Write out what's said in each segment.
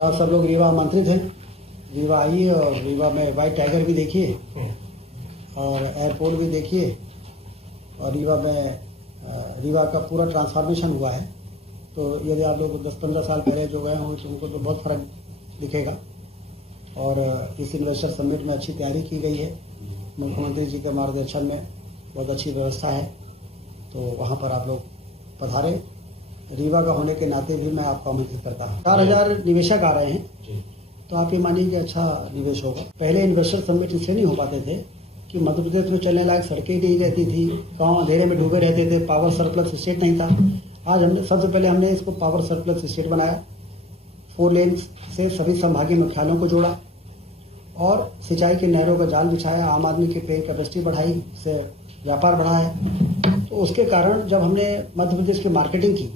सब लोग रीवा आमंत्रित हैं। रीवा आइए और रीवा में वाइट टाइगर भी देखिए और एयरपोर्ट भी देखिए। और रीवा में रीवा का पूरा ट्रांसफॉर्मेशन हुआ है। तो यदि आप लोग 10-15 साल पहले जो गए हों तो उनको तो बहुत फ़र्क दिखेगा। और इस इन्वेस्टर समिट में अच्छी तैयारी की गई है। मुख्यमंत्री जी के मार्गदर्शन में बहुत अच्छी व्यवस्था है। तो वहाँ पर आप लोग पधारें। रीवा का होने के नाते भी मैं आपको आमंत्रित करता हूँ। 4,000 निवेशक आ रहे हैं, तो आप ये मानिए कि अच्छा निवेश होगा। पहले इन्वेस्टर समिट इसलिए नहीं हो पाते थे कि मध्य प्रदेश में चलने लायक सड़कें नहीं रहती थी, गाँव अंधेरे में डूबे रहते थे, पावर सरप्लस स्टेट नहीं था। आज हमने सबसे पहले इसको पावर सरप्लस स्टेट बनाया, 4 लेन से सभी संभागीय मुख्यालयों को जोड़ा और सिंचाई के नहरों का जाल बिछाया, आम आदमी की पेइंग कैपेसिटी बढ़ाई, से व्यापार बढ़ाया। तो उसके कारण जब हमने मध्य प्रदेश की मार्केटिंग की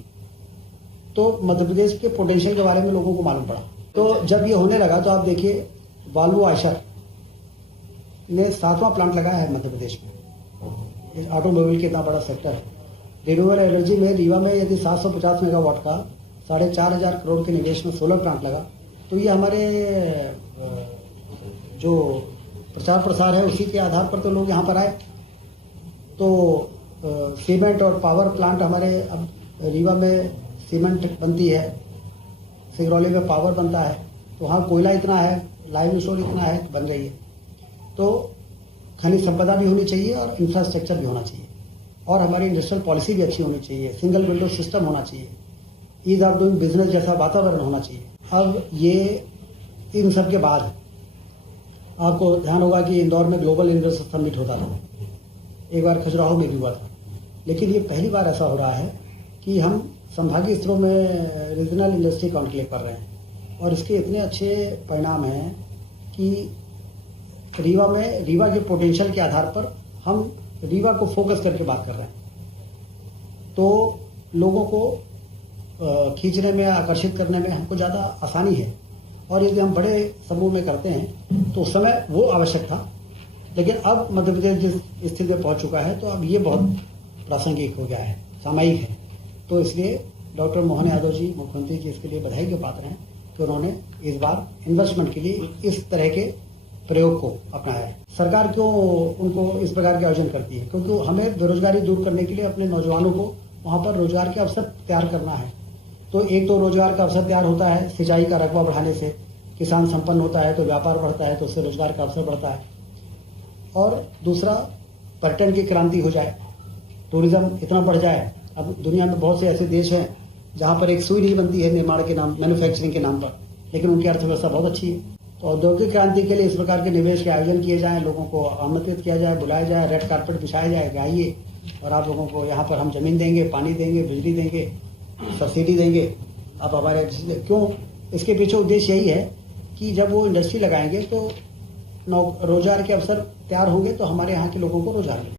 तो मध्य प्रदेश के पोटेंशियल के बारे में लोगों को मालूम पड़ा। तो जब ये होने लगा तो आप देखिए वॉल्वो आयशर ने 7वां प्लांट लगाया है मध्य प्रदेश में। ऑटोमोबाइल के इतना बड़ा सेक्टर है। रिन्यूएबल एनर्जी में रीवा में यदि 750 मेगावाट का 4,500 करोड़ के निवेश में सोलर प्लांट लगा, तो ये हमारे जो प्रचार प्रसार है उसी के आधार पर तो लोग यहाँ पर आए। तो सीमेंट और पावर प्लांट हमारे अब रीवा में सीमेंट बनती है, सिंगरौली में पावर बनता है, तो वहाँ कोयला इतना है, लाइम स्टोन इतना है, बन रही है। तो खनिज संपदा भी होनी चाहिए और इंफ्रास्ट्रक्चर भी होना चाहिए और हमारी इंडस्ट्रियल पॉलिसी भी अच्छी होनी चाहिए, सिंगल विंडो सिस्टम होना चाहिए, ईज ऑफ डूइंग बिजनेस जैसा वातावरण होना चाहिए। अब ये इन सब के बाद आपको ध्यान होगा कि इंदौर में ग्लोबल इन्वेस्टर समिट होता था, एक बार खजुराहो में भी हुआ था, लेकिन ये पहली बार ऐसा हो रहा है कि हम संभागीय स्तरों में रीजनल इंडस्ट्री कॉन्क्लेव कर रहे हैं और इसके इतने अच्छे परिणाम हैं कि रीवा में रीवा के पोटेंशियल के आधार पर हम रीवा को फोकस करके बात कर रहे हैं। तो लोगों को खींचने में, आकर्षित करने में हमको ज़्यादा आसानी है। और यदि हम बड़े समूह में करते हैं तो उस समय वो आवश्यक था, लेकिन अब मध्य प्रदेश जिस स्थिति में पहुँच चुका है तो अब ये बहुत प्रासंगिक हो गया है, सामयिक है। तो इसलिए डॉक्टर मोहन यादव जी, मुख्यमंत्री जी, इसके लिए बधाई के पात्र हैं कि उन्होंने इस बार इन्वेस्टमेंट के लिए इस तरह के प्रयोग को अपनाया है। सरकार क्यों उनको इस प्रकार के आयोजन करती है? क्योंकि हमें बेरोजगारी दूर करने के लिए अपने नौजवानों को वहाँ पर रोजगार के अवसर तैयार करना है। तो एक तो रोजगार का अवसर तैयार होता है सिंचाई का रकबा बढ़ाने से, किसान संपन्न होता है तो व्यापार बढ़ता है, तो उससे रोजगार का अवसर बढ़ता है। और दूसरा, पर्यटन की क्रांति हो जाए, टूरिज्म इतना बढ़ जाए। अब दुनिया में बहुत से ऐसे देश हैं जहाँ पर एक सुई नहीं बनती है निर्माण के नाम, मैन्युफैक्चरिंग के नाम पर, लेकिन उनकी अर्थव्यवस्था बहुत अच्छी है। तो औद्योगिक क्रांति के लिए इस प्रकार के निवेश के आयोजन किए जाएं, लोगों को आमंत्रित किया जाए, बुलाया जाए, रेड कारपेट बिछाया जाए, आइए और आप लोगों को यहाँ पर हम जमीन देंगे, पानी देंगे, बिजली देंगे, सब्सिडी देंगे। आप हमारे क्यों, इसके पीछे उद्देश्य यही है कि जब वो इंडस्ट्री लगाएंगे तो रोजगार के अवसर तैयार होंगे तो हमारे यहाँ के लोगों को रोजगार मिलेगा।